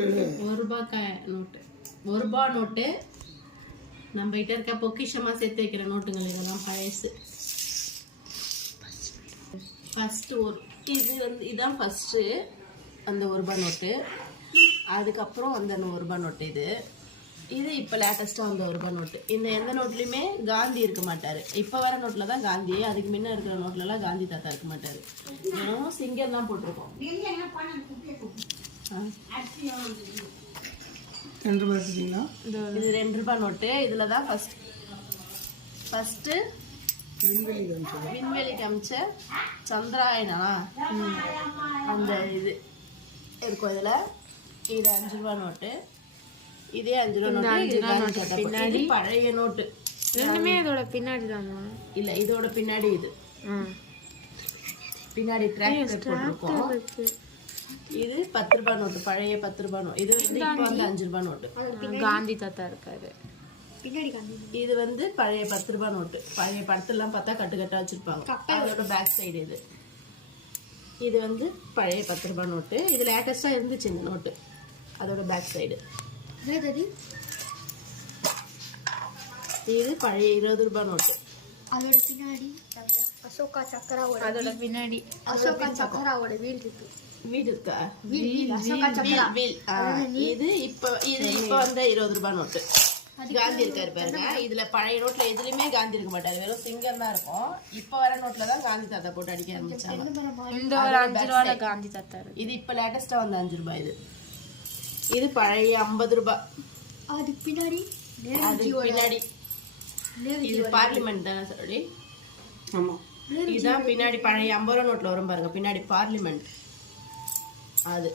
₹1 note நம்ம கிட்ட இருக்க பொக்கிஷமா சேர்த்து வைக்கிற நோட்டுகள் இதெல்லாம் பழசு. ஃபர்ஸ்ட் இதுதான் ஃபர்ஸ்ட் அந்த ₹1 நோட்டு. அதுக்கப்புறம் அந்த ₹100 நோட்டு இது இப்போ லேட்டஸ்ட்டாக அந்த ₹1 நோட்டு. இந்த எந்த நோட்லையுமே காந்தி இருக்க மாட்டார். இப்போ வர நோட்டில் தான் காந்தி, அதுக்கு முன்ன இருக்கிற நோட்லலாம் காந்தி தாத்தா இருக்க மாட்டார். வெறும் சிங்கர் தான் போட்டிருக்கோம். இது ₹2 நோட்டு. இதில் தான் ஃபஸ்ட்டு விண்வெளி காமிச்ச சந்திராயனா அந்த இது இருக்கும். இதில் இது ₹5 நோட்டு. இதே ₹5 நோட்டு. பின்னாடி பழைய நோட்டு. ரெண்டுமே இதோட பின்னாடி தானா? இல்லை, இதோட பின்னாடி இது பின்னாடி ட்ராக்டர் போட்டிருக்கோம். இது ₹10 நோட்டு, பழைய ₹10 நோட்டு. இது வந்து இப்போ வந்து ₹5 நோட்டு. காந்தி தாத்தா இருக்காரு. இது வந்து பழைய ₹10 நோட்டு. பழைய படத்துலாம் பார்த்தா கட்டுக்கட்டா வச்சிருப்பாங்க. அதோட பேக் சைடு இது வந்து பழைய ₹10 நோட்டு. இது லேட்டஸ்டா இருந்துச்சு இந்த நோட்டு. அதோட பேக் சைடு இது பழைய ₹20 நோட்டு. அதோட பின்னாடி அசோகா சக்கராவோட அதோட பின்னாடி அசோகா சக்கராவோட வீல் இருக்கு. வீடு இருக்கா? இது இப்போ வந்த ₹20 நோட்டு. காந்தி இருக்காரு பாருங்க. இதுல பழைய நோட்ல எதுலயுமே காந்தி இருக்க மாட்டாரு, வெறும் சிங்கர் தான் இருக்கும். இப்ப வர நோட்ல தான் காந்தி தாத்தா போட்டு அடிக்க ஆரம்பிச்சாங்க. இந்த ஒரு ₹5 காந்தி தாத்தா இது இப்ப லேட்டஸ்டா வந்த ₹5. இது பழைய ₹50. அதுக்கு பின்னாடி இது பார்லிமெண்ட் தானே சொல்லி. ஆமா, இதுதான் பின்னாடி பழைய ₹50 நோட்ல வரும் பாருங்க, பின்னாடி பார்லிமெண்ட். அது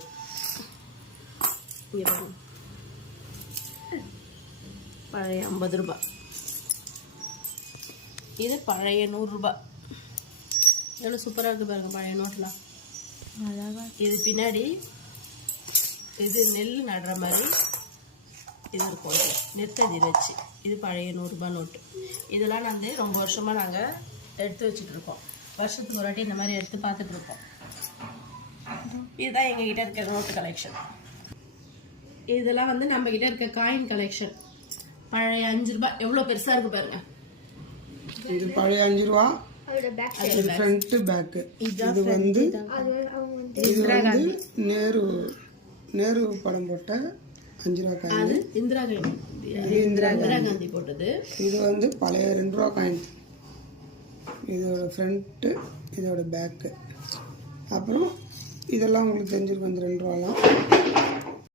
பழைய ₹50. இது பழைய ₹100. எவ்வளோ சூப்பராக இருக்குது பாருங்க பழைய நோட்லாம். இது பின்னாடி இது நெல் நடுற மாதிரி இது இருக்கும், நெற்கதிர் வச்சு. இது பழைய ₹100 நோட்டு. இதெல்லாம் நாங்கள் ரொம்ப வருஷமாக நாங்கள் எடுத்து வச்சுட்ருக்கோம். வருஷத்துக்கு ஒரு வாட்டி இந்த மாதிரி எடுத்து பார்த்துட்ருக்கோம். இதுதான் எங்ககிட்ட இருக்கிற நோட்டு கலெக்ஷன். இதெல்லாம் வந்து நம்ம கிட்ட இருக்க காயின் கலெக்ஷன். பழைய ₹5 எவ்வளோ பெருசா இருக்கு பாருங்க. இது பழைய ₹5. இது ஃப்ரண்ட் பேக். இது வந்து நேரு படம் போட்ட ₹5 காயின். அது இந்திரா காந்தி போட்டது. இது வந்து பழைய ₹2 காயின். இதோட ஃப்ரண்ட்டு, இதோட பேக்கு. அப்புறம் இதெல்லாம் உங்களுக்கு தெரிஞ்சிருக்கும், இந்த ₹2